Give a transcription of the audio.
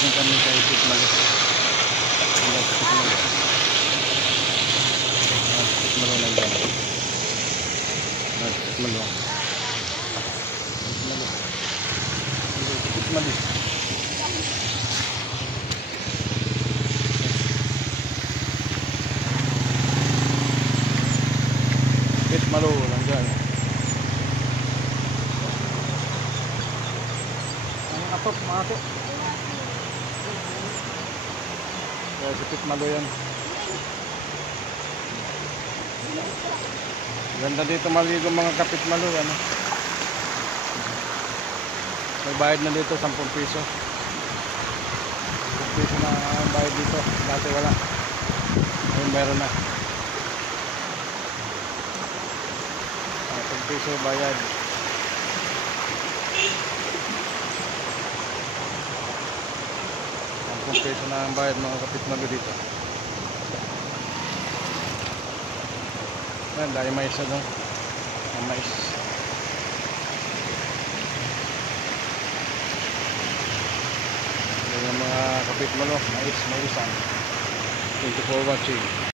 Galing kami sa Isip Malo. Hanggang sa Isip Malo. Isip Malo nandiyan. Isip Malo. Isip Malo. Isip Malo. Isip Malo nandiyan. Ang atop mga ate. Kaya sa Pitmalo yan. Ganda dito maligo mga kapitmalo. Ano? May bayad na dito 10 piso. 10 piso na ang bayad dito. Dati wala. Ngayon meron na. 10 piso bayad. Peso na ang bayad mga kapitmalo dito. Ayan, dahil mais na doon. Ang mais. Ayan mga kapitmalo, maisan. Thank you for watching.